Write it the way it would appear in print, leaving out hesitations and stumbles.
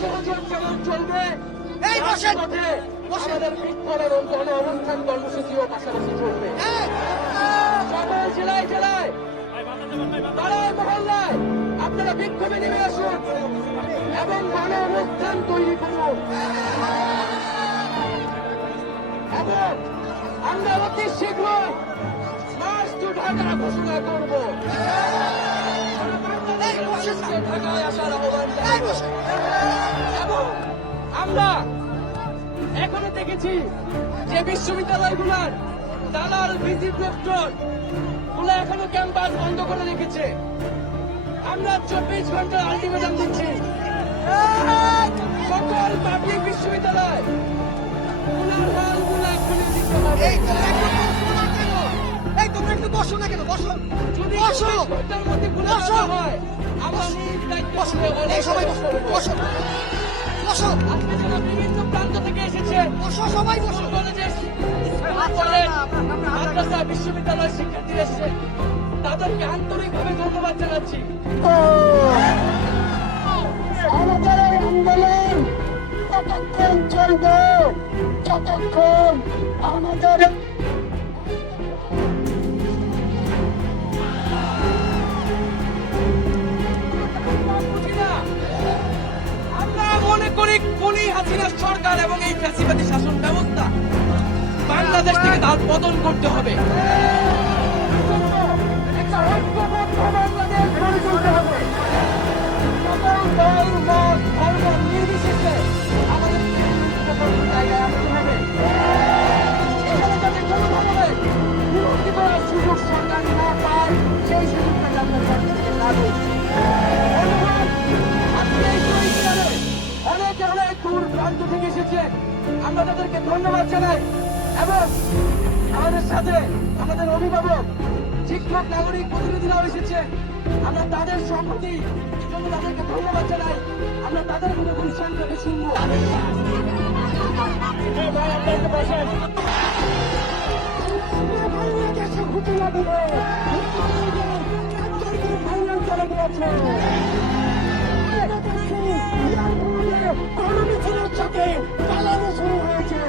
সহযোগ যেমন চলবে, পথে আমাদের বৃক্ষরোপণ গণ অবস্থান কর্মসূচিও পাশাপাশি চলবে। সকল জেলায় জেলায় পাড়ায় মহল্লায় আপনারা বিক্ষোভে নেমে আসুন এবং গণ অবস্থান তৈরি করুন। এবং আমরা অতি শীঘ্রই মার্চ টু ঢাকা ঘোষণা করব। ঢাকায় আসার আহ্বান জানাবো। এবং আমরা এখনো দেখেছি যে বিশ্ববিদ্যালয়গুলোর দালাল ভিসি প্রক্টর গুলো এখনো ক্যাম্পাস বন্ধ করে রেখেছে। আমরা 24 ঘন্টার আলটিমেটাম দিচ্ছি সকল পাবলিক বিশ্ববিদ্যালয় গুলা খুলে দিতে হবে। তোমরা একটু বসো না কেন? বসো, যদি বসো, 24 ঘন্টার মধ্যে খুলে দেওয়া হয় আমরা নিজ দায়িত্ব এই সবাই বসো, বসো, বসো, আজকে যারা বিভিন্ন প্রান্ত থেকে এসেছে বসো, সবাই বসো। কলেজের কলেজ মাদ্রাসা বিশ্ববিদ্যালয় শিক্ষার্থী এসেছে, তাদেরকে আন্তরিকভাবে ধন্যবাদ জানাচ্ছি। আমাদের আন্দোলন ততক্ষণ চলবে যতক্ষণ আমাদের আমরা মনে করি খুনি হাসিনা সরকার এবং এই ফ্যাসিবাদী শাসন ব্যবস্থা বাংলাদেশ থেকে তার পতন করতে হবে। একটা ঐক্যবদ্ধ বাংলাদেশ গড়ে তুলতে হবে। সকল দল মত ধর্ম নির্বিশেষে আমাদের জায়গায় আসতে হবে। এখানে যাতে কোনোভাবে বিরক্তি করার সুযোগ সরকার না পায় সেই সুযোগটা যাতে সরকার থেকে না দেয়। অনেকে অনেক দূর প্রান্ত থেকে এসেছে, আমরা তাদেরকে ধন্যবাদ জানাই। এবং আমাদের সাথে আমাদের অভিভাবক, শিক্ষক, নাগরিক প্রতিনিধিরাও এসেছে, আমরা তাদের সম্মতি জন্য তাদেরকে ধন্যবাদ জানাই। আমরা তাদের মধ্যে গুলশান থেকে শুনবো। বাংলাদেশে ঘটনা দেবে ফাইনাল চলে গিয়েছে। কর্মীদের সাথে পালানো শুরু হয়েছে।